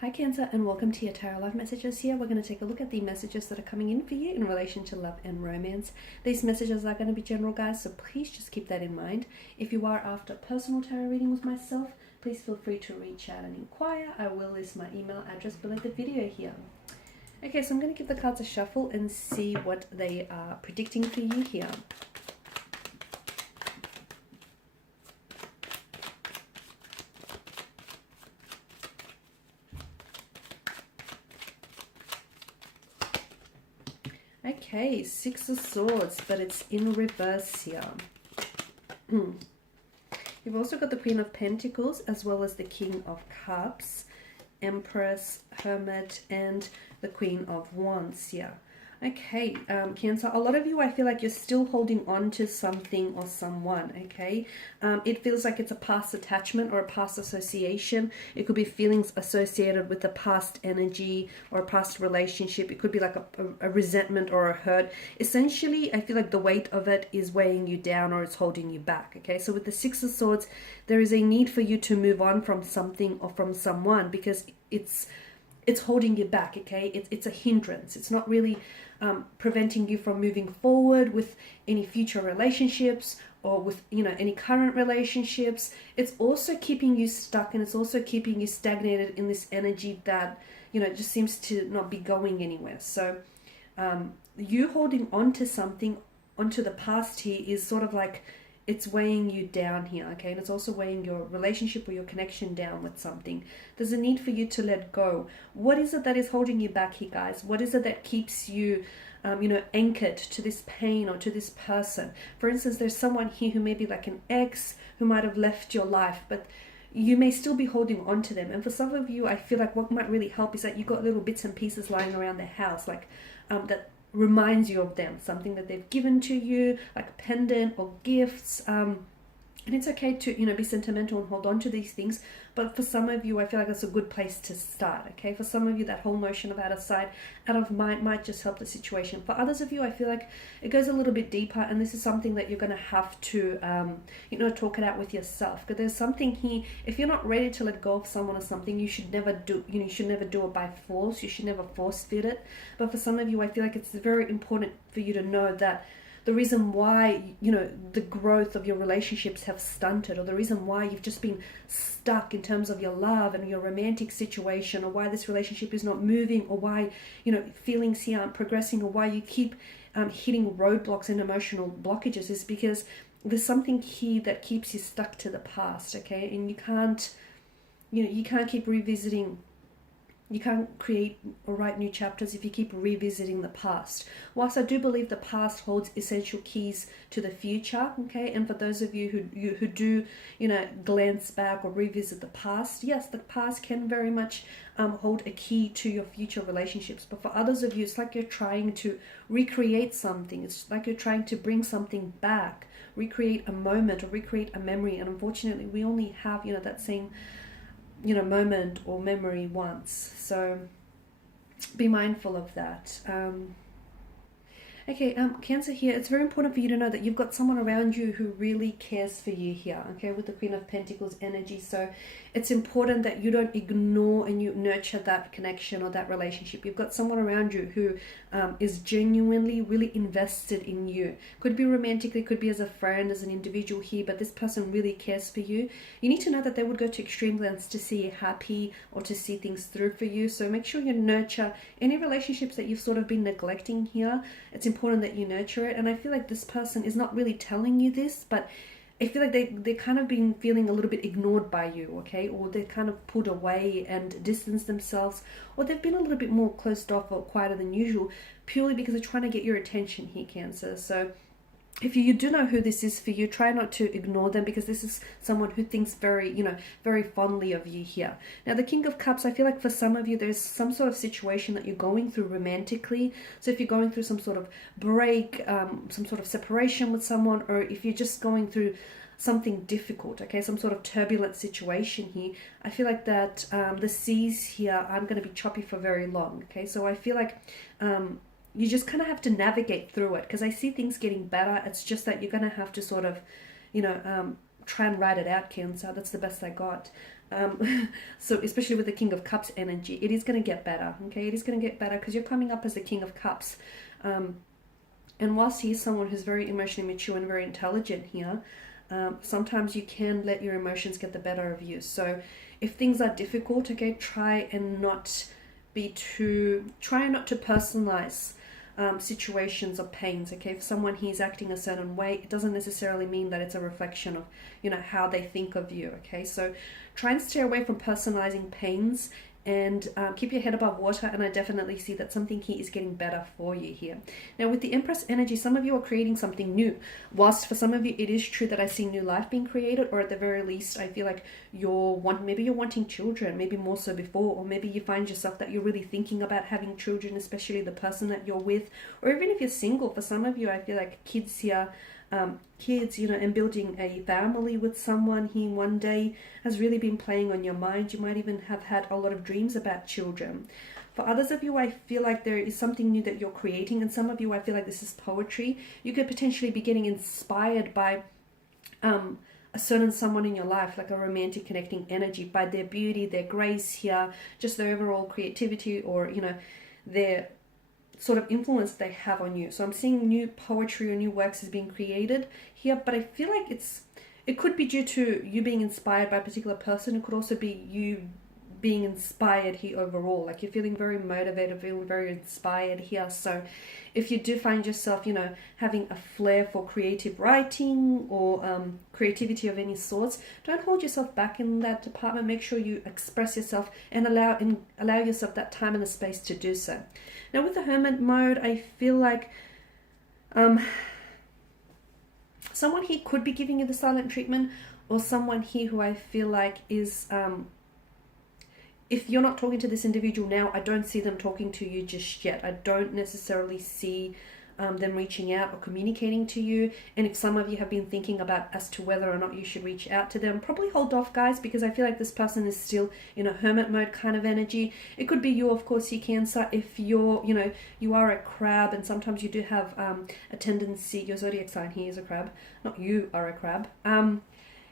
Hi Cancer, and welcome to your Tarot Love Messages here. We're going to take a look at the messages that are coming in for you in relation to love and romance. These messages are going to be general, guys, so please just keep that in mind. If you are after a personal tarot reading with myself, please feel free to reach out and inquire. I will list my email address below the video here. Okay, so I'm going to give the cards a shuffle and see what they are predicting for you here. Okay, Six of Swords, but it's in reverse here. You've also got the Queen of Pentacles, as well as the King of Cups, Empress, Hermit, and the Queen of Wands here. Okay, Cancer, a lot of you, I feel like you're still holding on to something or someone, okay? It feels like it's a past attachment or a past association. It could be feelings associated with a past energy or a past relationship. It could be like a resentment or a hurt. Essentially, I feel like the weight of it is weighing you down or it's holding you back, okay? So with the Six of Swords, there is a need for you to move on from something or from someone because it's holding you back, okay? It's a hindrance. It's not really preventing you from moving forward with any future relationships or with, any current relationships. It's also keeping you stuck, and it's also keeping you stagnated in this energy that, just seems to not be going anywhere. So you holding on to something, onto the past here, is sort of like it's weighing you down here, okay? And it's also weighing your relationship or your connection down with something. There's a need for you to let go. What is it that is holding you back here, guys? What is it that keeps you, anchored to this pain or to this person? For instance, there's someone here who may be like an ex who might have left your life, but you may still be holding on to them. And for some of you, I feel like what might really help is that you've got little bits and pieces lying around the house, like that reminds you of them, something that they've given to you, like a pendant or gifts. And it's okay to, be sentimental and hold on to these things. But for some of you, I feel like that's a good place to start, okay? For some of you, that whole notion of out of sight, out of mind might just help the situation. For others of you, I feel like it goes a little bit deeper, and this is something that you're going to have to, talk it out with yourself. Because there's something here, if you're not ready to let go of someone or something, you should never do, you should never do it by force. You should never force fit it. But for some of you, I feel like it's very important for you to know that the reason why, the growth of your relationships have stunted, or the reason why you've just been stuck in terms of your love and your romantic situation, or why this relationship is not moving, or why, feelings here aren't progressing, or why you keep hitting roadblocks and emotional blockages, is because there's something here that keeps you stuck to the past, okay? And you can't keep revisiting. You can't create or write new chapters if you keep revisiting the past. Whilst I do believe the past holds essential keys to the future, okay, and for those of you who do, glance back or revisit the past, yes, the past can very much hold a key to your future relationships. But for others of you, it's like you're trying to recreate something. It's like you're trying to bring something back, recreate a moment or recreate a memory. And unfortunately, we only have, that same moment or memory once. So be mindful of that. Okay, Cancer here, it's very important for you to know that you've got someone around you who really cares for you here, okay, with the Queen of Pentacles energy. So it's important that you don't ignore and you nurture that connection or that relationship. You've got someone around you who is genuinely really invested in you. Could be romantically, could be as a friend, as an individual here, but this person really cares for you. You need to know that they would go to extreme lengths to see you happy or to see things through for you. So make sure you nurture any relationships that you've sort of been neglecting here. It's important that you nurture it. And I feel like this person is not really telling you this, but I feel like they kind of been feeling a little bit ignored by you, okay? Or they're kind of pulled away and distanced themselves, or they've been a little bit more closed off or quieter than usual, purely because they're trying to get your attention here, Cancer. So if you do know who this is for you, try not to ignore them, because this is someone who thinks very, very fondly of you here. Now, the King of Cups, I feel like for some of you, there's some sort of situation that you're going through romantically. So if you're going through some sort of break, some sort of separation with someone, or if you're just going through something difficult, okay, some sort of turbulent situation here, I feel like that the seas here aren't going to be choppy for very long, okay? So I feel like you just kind of have to navigate through it, because I see things getting better. It's just that you're going to have to sort of, try and ride it out, Cancer. That's the best I got. So especially with the King of Cups energy, it is going to get better, okay? It is going to get better because you're coming up as the King of Cups. And whilst he's someone who's very emotionally mature and very intelligent here, sometimes you can let your emotions get the better of you. So if things are difficult, okay, try not to personalize situations or pains, okay? If someone he's acting a certain way, it doesn't necessarily mean that it's a reflection of, you know, how they think of you, okay? So try and stay away from personalizing pains, and keep your head above water, and I definitely see that something here is getting better for you here. Now with the Empress energy, some of you are creating something new, whilst for some of you it is true that I see new life being created, or at the very least I feel like maybe you're wanting children, maybe more so before, or maybe you find yourself that you're really thinking about having children, especially the person that you're with, or even if you're single. For some of you, I feel like kids here, kids, you know, and building a family with someone here one day has really been playing on your mind. You might even have had a lot of dreams about children. For others of you, I feel like there is something new that you're creating, and some of you, I feel like this is poetry. You could potentially be getting inspired by a certain someone in your life, like a romantic connecting energy, by their beauty, their grace here, just their overall creativity, or, you know, their sort of influence they have on you. So I'm seeing new poetry or new works is being created here, but I feel like it could be due to you being inspired by a particular person. It could also be you being inspired here overall, like you're feeling very motivated, feeling very inspired here. So if you do find yourself, you know, having a flair for creative writing or creativity of any sorts, don't hold yourself back in that department. Make sure you express yourself and allow yourself that time and the space to do so. Now with the Hermit mode, I feel like someone here could be giving you the silent treatment, or someone here who I feel like is if you're not talking to this individual now, I don't see them talking to you just yet. I don't necessarily see them reaching out or communicating to you. And if some of you have been thinking about as to whether or not you should reach out to them, probably hold off, guys, because I feel like this person is still in a hermit mode kind of energy. It could be you, of course, you Cancer. If you're, you know, you are a crab, and sometimes you do have a tendency, your zodiac sign here is a crab, not you are a crab.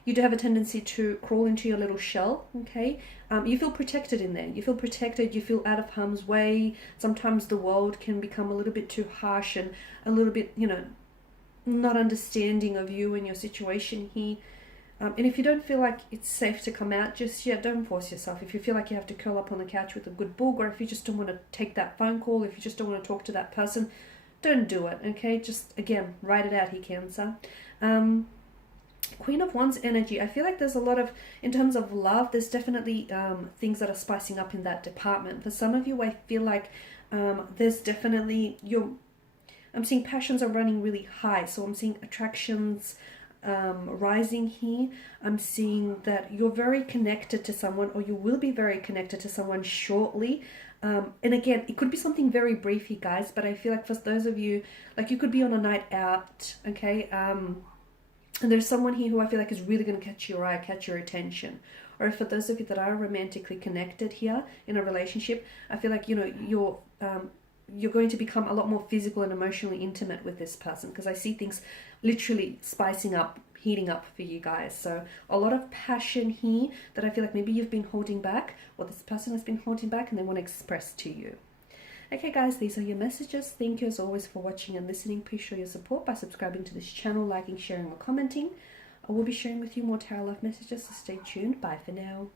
You do have a tendency to crawl into your little shell, okay? You feel protected in there. You feel protected, you feel out of harm's way. Sometimes the world can become a little bit too harsh and a little bit, you know, not understanding of you and your situation here. And if you don't feel like it's safe to come out just yet, don't force yourself. If you feel like you have to curl up on the couch with a good book, or if you just don't want to take that phone call, if you just don't want to talk to that person, don't do it, okay? Just, again, write it out here, Cancer. Queen of Wands energy, I feel like there's a lot of, in terms of love, there's definitely things that are spicing up in that department. For some of you, I feel like there's definitely, I'm seeing passions are running really high. So I'm seeing attractions rising here. I'm seeing that you're very connected to someone, or you will be very connected to someone shortly. And again, it could be something very brief here, guys, but I feel like for those of you, like you could be on a night out, okay? And there's someone here who I feel like is really going to catch your eye, catch your attention. Or for those of you that are romantically connected here in a relationship, I feel like, you know, you're going to become a lot more physical and emotionally intimate with this person, because I see things literally spicing up, heating up for you guys. So a lot of passion here that I feel like maybe you've been holding back, or this person has been holding back, and they want to express to you. Okay guys, these are your messages. Thank you as always for watching and listening. Please show your support by subscribing to this channel, liking, sharing or commenting. I will be sharing with you more tarot love messages, so stay tuned. Bye for now.